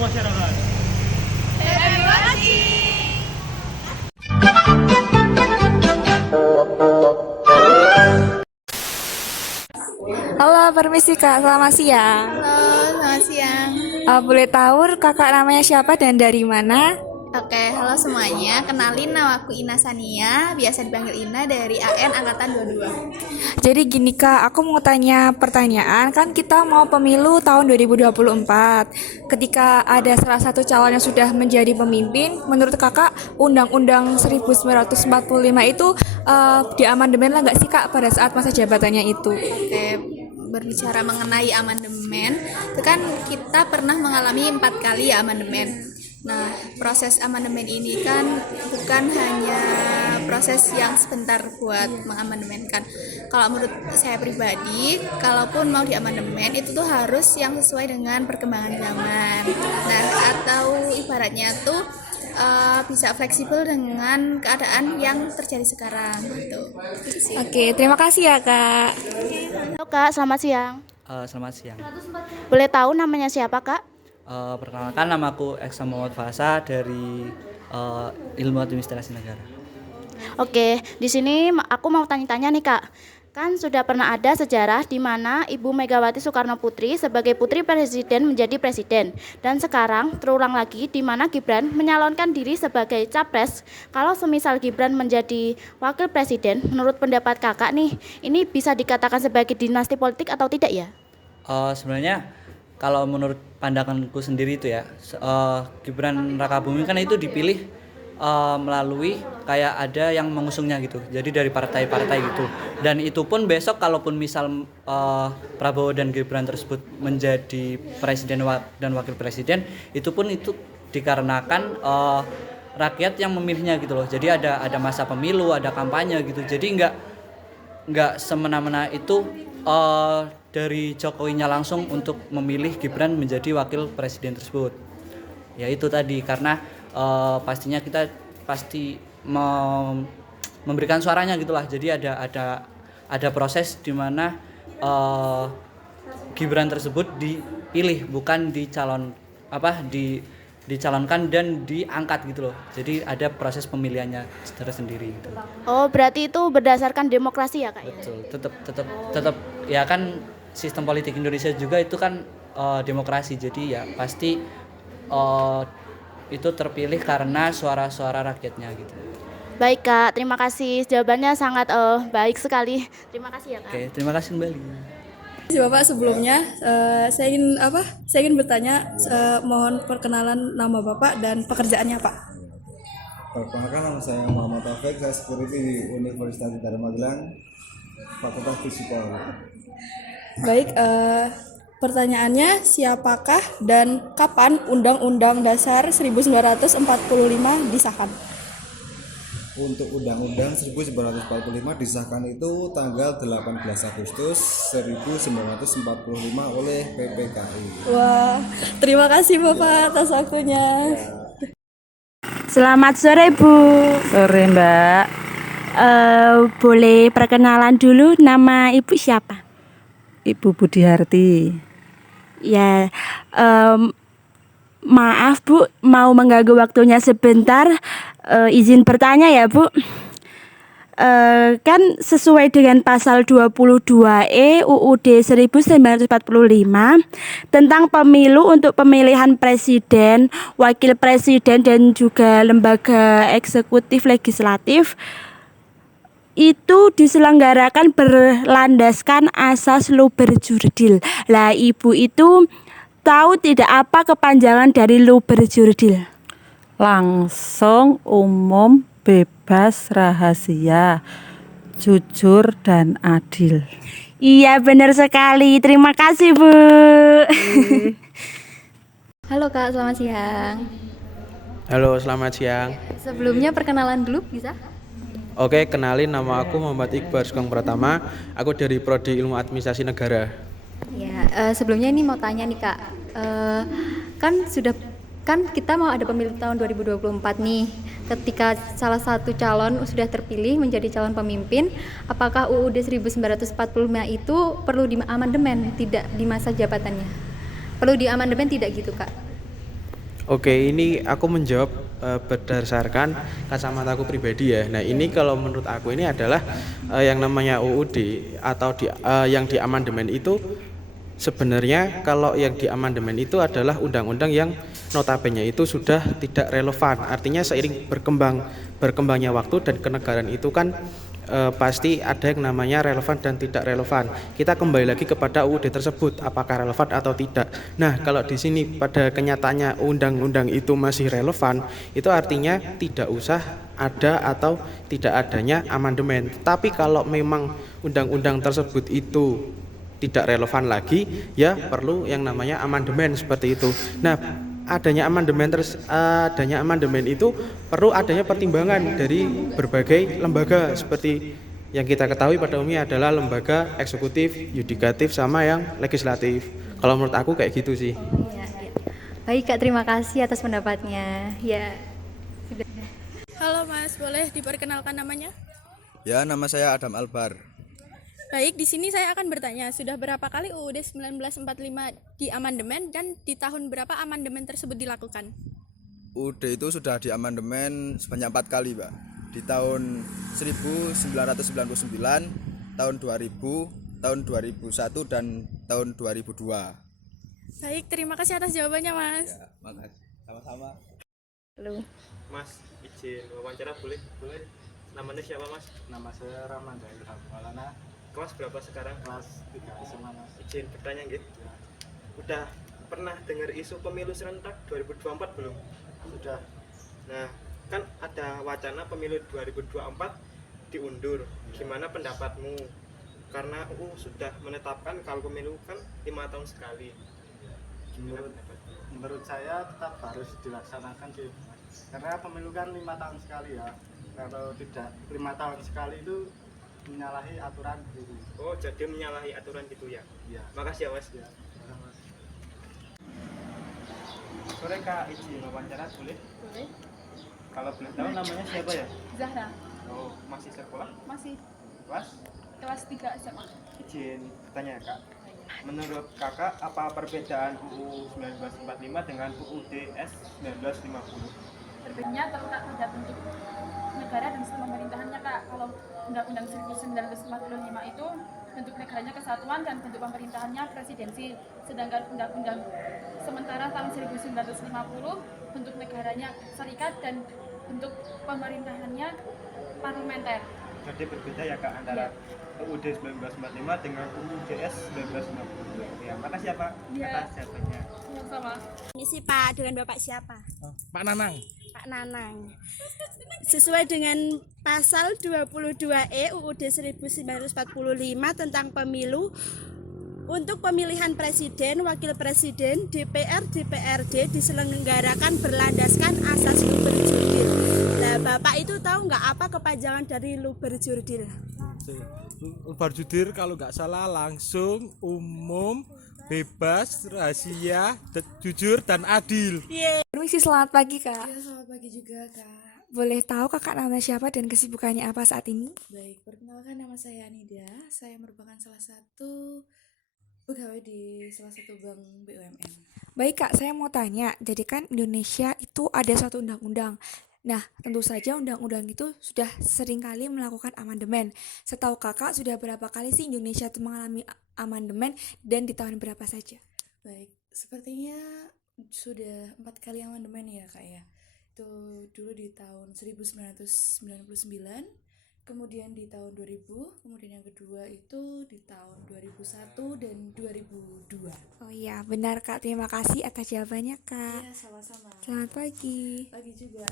masyarakat. Happy watching! Halo, permisi Kak, selamat siang. Halo, selamat siang. Boleh tahu kakak namanya siapa dan dari mana? Oke, halo semuanya. Kenalin, nama aku Ina Sania, biasa dipanggil Ina dari AN Angkatan 22. Jadi gini Kak, aku mau tanya pertanyaan. Kan kita mau pemilu tahun 2024. Ketika ada salah satu calon yang sudah menjadi pemimpin, menurut kakak Undang-Undang 1945 itu diamandemen lah nggak sih Kak pada saat masa jabatannya itu? Oke, berbicara mengenai amandemen, itu kan kita pernah mengalami 4 kali ya amandemen. Nah, proses amandemen ini kan bukan hanya proses yang sebentar buat mengamandemenkan. Kalau menurut saya pribadi, kalaupun mau diamandemen itu tuh harus yang sesuai dengan perkembangan zaman. Nah, atau ibaratnya tuh bisa fleksibel dengan keadaan yang terjadi sekarang gitu. Oke, terima kasih ya Kak. Halo Kak, selamat siang. Selamat siang. Boleh tahu namanya siapa Kak? Perkenalkan, namaku Eksa Muhammad Fasa dari Ilmu Administrasi Negara. Oke, di sini aku mau tanya-tanya nih Kak. Kan sudah pernah ada sejarah di mana Ibu Megawati Soekarno Putri sebagai putri presiden menjadi presiden. Dan sekarang terulang lagi di mana Gibran menyalonkan diri sebagai capres. Kalau semisal Gibran menjadi wakil presiden, menurut pendapat kakak nih, ini bisa dikatakan sebagai dinasti politik atau tidak ya? Sebenarnya kalau menurut pandanganku sendiri itu ya, Gibran Rakabuming kan itu dipilih melalui kayak ada yang mengusungnya gitu. Jadi dari partai-partai gitu. Dan itu pun besok kalaupun misal Prabowo dan Gibran tersebut menjadi presiden dan wakil presiden, itu pun itu dikarenakan rakyat yang memilihnya gitu loh. Jadi ada masa pemilu, ada kampanye gitu. Jadi nggak semena-mena itu dari Jokowinya langsung untuk memilih Gibran menjadi wakil presiden tersebut. Ya itu tadi, karena pastinya kita pasti memberikan suaranya gitulah. Jadi ada proses di mana Gibran tersebut dipilih, bukan dicalonkan dan diangkat gitu loh. Jadi ada proses pemilihannya sendiri gitu. Oh, berarti itu berdasarkan demokrasi ya Kak? Betul, tetap ya kan sistem politik Indonesia juga itu kan demokrasi. Jadi ya pasti itu terpilih karena suara-suara rakyatnya gitu. Baik Kak, terima kasih. Jawabannya sangat baik sekali. Terima kasih ya Kak. Oke, terima kasih kembali. Bapak, sebelumnya saya ingin bertanya, mohon perkenalan nama Bapak dan pekerjaannya Pak. Perkenalkan, nama saya Muhammad Taufik, saya security di Universitas Dharma Magelang, Fakultas Fisika. Baik, pertanyaannya, siapakah dan kapan Undang-Undang Dasar 1945 disahkan? Untuk Undang-Undang 1945 disahkan itu tanggal 18 Agustus 1945 oleh PPKI. Wah, terima kasih Bapak atas waktunya. Selamat sore Bu. Sore Mbak. Boleh perkenalan dulu, nama Ibu siapa? Ibu Budiharti. Ya, maaf Bu, mau mengganggu waktunya sebentar. Izin bertanya ya Bu. Kan sesuai dengan pasal 22E UUD 1945 tentang pemilu untuk pemilihan presiden, wakil presiden dan juga lembaga eksekutif legislatif itu diselenggarakan berlandaskan asas luberjurdil. Lah Ibu itu tahu tidak apa kepanjangan dari luberjurdil? Langsung, umum, bebas, rahasia, jujur dan adil. Iya benar sekali. Terima kasih Bu. Halo Kak, selamat siang. Halo, selamat siang. Sebelumnya perkenalan dulu bisa? Oke, kenalin, nama aku Muhammad Iqbal Sugeng Pratama. Aku dari Prodi Ilmu Administrasi Negara. Ya, sebelumnya ini mau tanya nih Kak. Kan kita mau ada pemilu tahun 2024 nih. Ketika salah satu calon sudah terpilih menjadi calon pemimpin, apakah UUD 1945 itu perlu diamandemen tidak di masa jabatannya? Perlu diamandemen tidak gitu Kak? Oke, ini aku menjawab berdasarkan kacamataku pribadi ya. Nah, ini kalau menurut aku ini adalah yang namanya UUD atau yang di amandemen itu sebenarnya kalau yang di amandemen itu adalah undang-undang yang notabene itu sudah tidak relevan. Artinya seiring berkembangnya waktu dan kenegaraan itu kan pasti ada yang namanya relevan dan tidak relevan. Kita kembali lagi kepada UUD tersebut, apakah relevan atau tidak. Nah, kalau di sini pada kenyataannya undang-undang itu masih relevan, itu artinya tidak usah ada atau tidak adanya amandemen. Tapi kalau memang undang-undang tersebut itu tidak relevan lagi, ya perlu yang namanya amandemen seperti itu. Nah, adanya amandemen itu perlu adanya pertimbangan dari berbagai lembaga seperti yang kita ketahui pada umumnya adalah lembaga eksekutif, yudikatif, sama yang legislatif. Kalau menurut aku kayak gitu sih. Ya, ya. Baik Kak, terima kasih atas pendapatnya. Ya. Halo Mas, boleh diperkenalkan namanya? Ya, nama saya Adam Albar. Baik, di sini saya akan bertanya, sudah berapa kali UUD 1945 diamandemen dan di tahun berapa amandemen tersebut dilakukan? UUD itu sudah diamandemen sebanyak 4 kali, Mbak. Di tahun 1999, tahun 2000, tahun 2001 dan tahun 2002. Baik, terima kasih atas jawabannya Mas. Ya, makasih. Sama-sama. Halo. Mas, izin wawancara boleh? Boleh. Namanya siapa Mas? Nama saya Ramanda Ilham Maulana. Kelas berapa sekarang? Kelas 3 SMA Mas. Izin bertanya gitu. Udah pernah dengar isu pemilu serentak 2024 belum? Sudah. Nah, kan ada wacana pemilu 2024 diundur. Gimana pendapatmu? Karena sudah menetapkan kalau pemilu kan 5 tahun sekali. Menurut saya tetap harus dilaksanakan sih, karena pemilu kan 5 tahun sekali ya. Kalau tidak 5 tahun sekali itu menyalahi aturan gitu. Oh, jadi menyalahi aturan gitu ya? Iya. Makasih ya Mas. Ya, Mas. Sore Kak, izin wawancara boleh? Boleh. Kalau boleh tahu namanya siapa ya? Zahra. Oh, masih sekolah? Masih Kelas 3 SMA. Izin bertanya ya, Kak. Menurut Kakak, apa perbedaan UU 1945 dengan UUD S 1950? Berbedanya terletak pada bentuk negara dan sistem pemerintahannya, Kak. Kalau Undang-Undang 1945 itu bentuk negaranya kesatuan dan bentuk pemerintahannya presidensi. Sedangkan Undang-Undang sementara tahun 1950 bentuk negaranya serikat dan bentuk pemerintahannya parlementer. Jadi berbeda ya Kak antara UUD 1945 dengan UUD S 1950. Ya, makasih ya Pak atas jawabannya. Sama. Misi Pak, dengan Bapak siapa? Pak Nanang. Pak Nanang. Sesuai dengan pasal 22E UUD 1945 tentang pemilu, untuk pemilihan presiden, wakil presiden, DPR, DPRD diselenggarakan berlandaskan asas luberjurdil. Nah, Bapak itu tahu nggak apa kepanjangan dari luberjurdil? Luberjurdil kalau nggak salah langsung, umum, bebas, rahasia, jujur dan adil. Permisi, selamat pagi Kak. Ya, selamat pagi juga Kak. Boleh tahu Kakak nama siapa dan kesibukannya apa saat ini? Baik, perkenalkan nama saya Anida. Saya merupakan salah satu pegawai di salah satu bank BUMN. Baik Kak, saya mau tanya, jadi kan Indonesia itu ada suatu undang-undang. Nah, tentu saja undang-undang itu sudah seringkali melakukan amandemen. Setahu Kakak, sudah berapa kali sih Indonesia itu mengalami amandemen dan di tahun berapa saja? Baik, sepertinya sudah 4 kali amandemen ya Kak ya. Itu dulu di tahun 1999, kemudian di tahun 2000, kemudian yang kedua itu di tahun 2001 dan 2002. Oh iya, benar Kak. Terima kasih atas jawabannya Kak. Iya, sama-sama. Selamat pagi. Pagi juga.